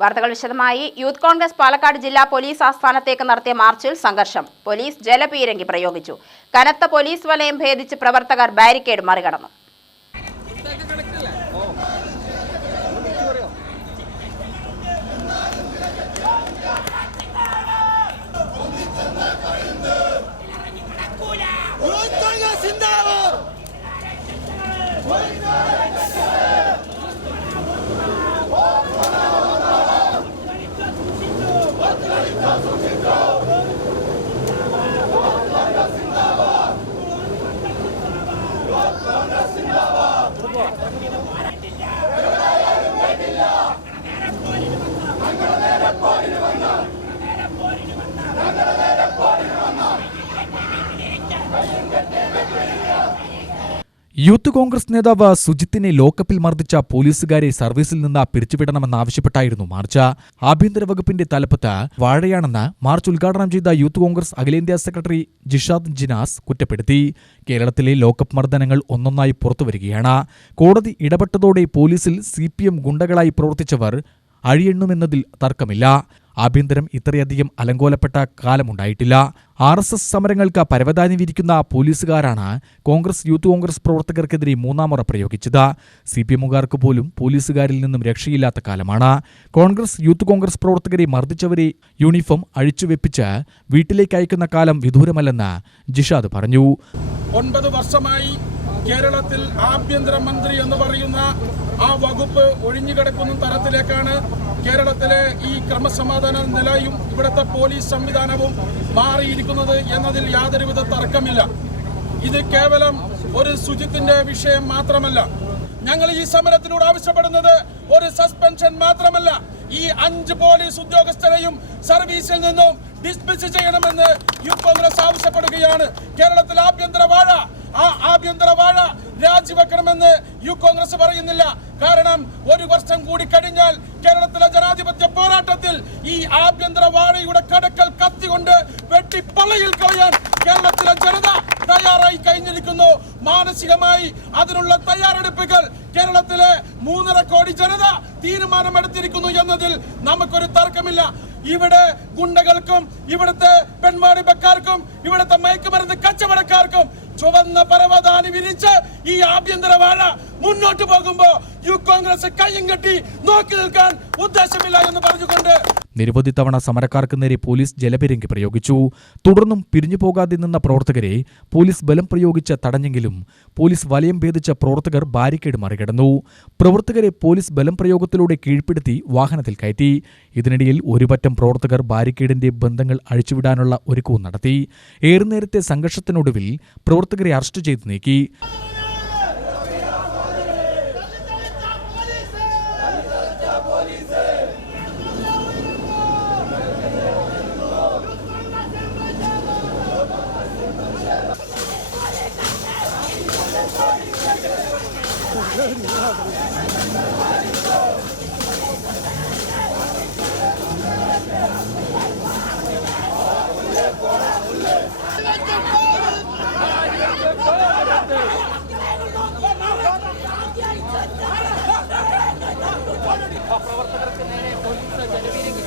വാർത്തകൾ വിശദമായി. യൂത്ത് കോൺഗ്രസ് പാലക്കാട് ജില്ലാ പോലീസ് ആസ്ഥാനത്തേക്ക് നടത്തിയ മാർച്ചിൽ സംഘർഷം. പോലീസ് ജലപീരങ്കി പ്രയോഗിച്ചു. കനത്ത പോലീസ് വലയം ഭേദിച്ച് പ്രവർത്തകർ ബാരിക്കേഡ് മറികടന്നു. യൂത്ത് കോൺഗ്രസ് നേതാവ് സുജിത്തിനെ ലോക്കപ്പിൽ മർദ്ദിച്ച പോലീസുകാരെ സർവീസിൽ നിന്ന് പിരിച്ചുവിടണമെന്നാവശ്യപ്പെട്ടായിരുന്നു മാർച്ച്. ആഭ്യന്തര വകുപ്പിന്റെ തലപ്പത്ത് വാഴയാണെന്ന് മാർച്ച് ഉദ്ഘാടനം ചെയ്ത യൂത്ത് കോൺഗ്രസ് അഖിലേന്ത്യാ സെക്രട്ടറി ജിഷാദ് ജിനാസ് കുറ്റപ്പെടുത്തി. കേരളത്തിലെ ലോക്കപ്പ് മർദ്ദനങ്ങൾ ഒന്നൊന്നായി പുറത്തുവരികയാണ്. കോടതി ഇടപെട്ടതോടെ പോലീസിൽ CPM ഗുണ്ടകളായി പ്രവർത്തിച്ചവർ അഴിയെണ്ണുമെന്നതിൽ തർക്കമില്ല. ആഭ്യന്തരം ഇത്രയധികം അലങ്കോലപ്പെട്ട കാലമുണ്ടായിട്ടില്ല. RSS സമരങ്ങൾക്ക് പരവതാനി വിരിക്കുന്ന പോലീസുകാരാണ് യൂത്ത് കോൺഗ്രസ് പ്രവർത്തകർക്കെതിരെ മൂന്നാം മുറ പ്രയോഗിച്ചത്. CPMകാർക്ക് പോലും പോലീസുകാരിൽ നിന്നും രക്ഷയില്ലാത്ത കാലമാണ്. യൂത്ത് കോൺഗ്രസ് പ്രവർത്തകരെ മർദ്ദിച്ചവരെ യൂണിഫോം അഴിച്ചുവെപ്പിച്ച് വീട്ടിലേക്ക് അയക്കുന്ന കാലം വിദൂരമല്ലെന്ന് ജിഷാദ് പറഞ്ഞു. 9 വർഷമായി കേരളത്തിൽ ആഭ്യന്തരമന്ത്രി എന്ന് പറയുന്ന ആ വകുപ്പ് ഒഴിഞ്ഞുകിടക്കുന്ന തരത്തിലേക്കാണ് കേരളത്തിലെ ഈ ക്രമസമാധാന നിലയും ഇവിടുത്തെ പോലീസ് സംവിധാനവും മാറിയിരിക്കുന്നത് എന്നതിൽ യാതൊരുവിധ തർക്കമില്ല. ഇത് കേവലം ഒരു സുജിത്തിന്റെ വിഷയം മാത്രമല്ല. ഞങ്ങൾ ഈ സമരത്തിലൂടെ ആവശ്യപ്പെടുന്നത് ഒരു സസ്പെൻഷൻ മാത്രമല്ല, ഈ 5 പോലീസ് ഉദ്യോഗസ്ഥരെയും സർവീസിൽ നിന്നും ഡിസ്മിസ് ചെയ്യണമെന്ന് യൂത്ത് കോൺഗ്രസ് ആവശ്യപ്പെടുകയാണ്. കേരളത്തിൽ ആഭ്യന്തര വാഴ രാജിവെക്കണമെന്ന് യൂത്ത് കോൺഗ്രസ് പറയുന്നില്ല. കാരണം 1 വർഷം കൂടി കഴിഞ്ഞാൽ കേരളത്തിലെ ജനാധിപത്യ പോരാട്ടത്തിൽ ഈ ആഭ്യന്തര വാഴയുടെ കടക്കൽ കത്തികൊണ്ട് വെട്ടിപ്പള്ളയിൽ കളയാൻ കേരളത്തിലെ ജനത തയ്യാറായി കഴിഞ്ഞിരിക്കുന്നു. മാനസികമായി അതിനുള്ള തയ്യാറെടുപ്പുകൾ കേരളത്തിലെ 3.5 കോടി ജനത തീരുമാനമെടുത്തിരിക്കുന്നു എന്നതിൽ നമുക്കൊരു തർക്കമില്ല. ഇവിടെ ഗുണ്ടകൾക്കും ഇവിടുത്തെ പെൺവാണിഭക്കാർക്കും ഇവിടുത്തെ മയക്കുമരുന്ന് കച്ചവടക്കാർക്കും ചുവന്ന പരവതാനി വിരിച്ച് ഈ ആഭ്യന്തര വാഴ മുന്നോട്ട് പോകുമ്പോ യൂത്ത് കോൺഗ്രസ് കയ്യും കെട്ടി നോക്കി നിൽക്കാൻ ഉദ്ദേശമില്ല എന്ന് പറഞ്ഞുകൊണ്ട് നിരവധി തവണ സമരക്കാർക്ക് നേരെ പോലീസ് ജലപീരങ്കി പ്രയോഗിച്ചു. തുടർന്നും പിരിഞ്ഞു പോകാതെ നിന്ന പ്രവർത്തകരെ പോലീസ് ബലം പ്രയോഗിച്ച് തടഞ്ഞെങ്കിലും പോലീസ് വലയം ഭേദിച്ച പ്രവർത്തകർ ബാരിക്കേഡ് മറികടന്നു. പ്രവർത്തകരെ പോലീസ് ബലം പ്രയോഗത്തിലൂടെ കീഴ്പ്പെടുത്തി വാഹനത്തിൽ കയറ്റി. ഇതിനിടയിൽ ഒരു പറ്റം പ്രവർത്തകർ ബാരിക്കേഡിന്റെ ബന്ധങ്ങൾ അഴിച്ചുവിടാനുള്ള ഒരുക്കവും നടത്തി. ഏറെ നേരത്തെ സംഘർഷത്തിനൊടുവിൽ പ്രവർത്തകരെ അറസ്റ്റ് ചെയ്ത് നീക്കി. പ്രവർത്തകർക്ക് നേരെ പോലീസ് ജലപീരങ്കി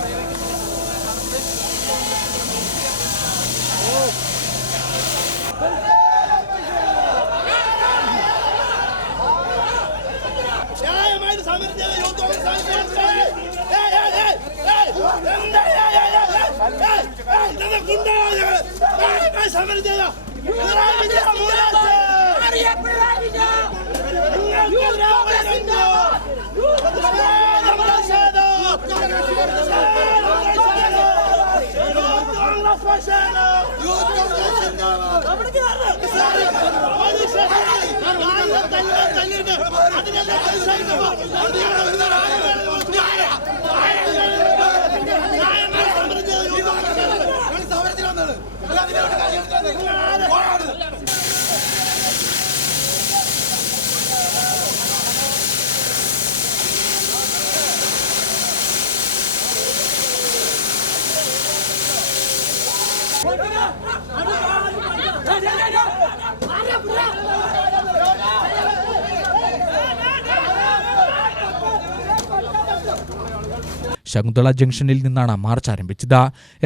ശകുന്തള ജംഗ്ഷനിൽ നിന്നാണ് മാർച്ച് ആരംഭിച്ചത്.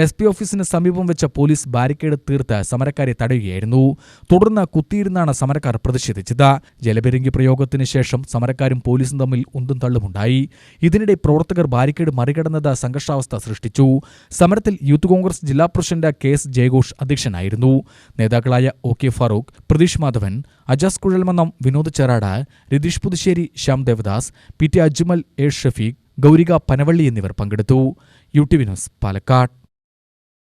SP ഓഫീസിന് സമീപം വെച്ച പോലീസ് ബാരിക്കേഡ് തീർത്ത് സമരക്കാരെ തടയുകയായിരുന്നു. തുടർന്ന് കുത്തിയിരുന്നാണ് സമരക്കാർ പ്രതിഷേധിച്ചത്. ജലപീരങ്കി പ്രയോഗത്തിന് ശേഷം സമരക്കാരും പോലീസും തമ്മിൽ ഉന്തും തള്ളുമുണ്ടായി. ഇതിനിടെ പ്രവർത്തകർ ബാരിക്കേഡ് മറികടന്നത് സംഘർഷാവസ്ഥ സൃഷ്ടിച്ചു. സമരത്തിൽ യൂത്ത് കോൺഗ്രസ് ജില്ലാ പ്രസിഡന്റ് KS ജയഘോഷ് അധ്യക്ഷനായിരുന്നു. നേതാക്കളായ OK Farooq, Pratheesh Madhavan, Ajaz Kuzhalmannam, Vinod Cherad, Ratheesh Puthussery, Shyam Devdas, PT Ajmal, A Shafeeq, Gaurika പനവള്ളി എന്നിവർ പങ്കെടുത്തു. UTV news, Palakkad.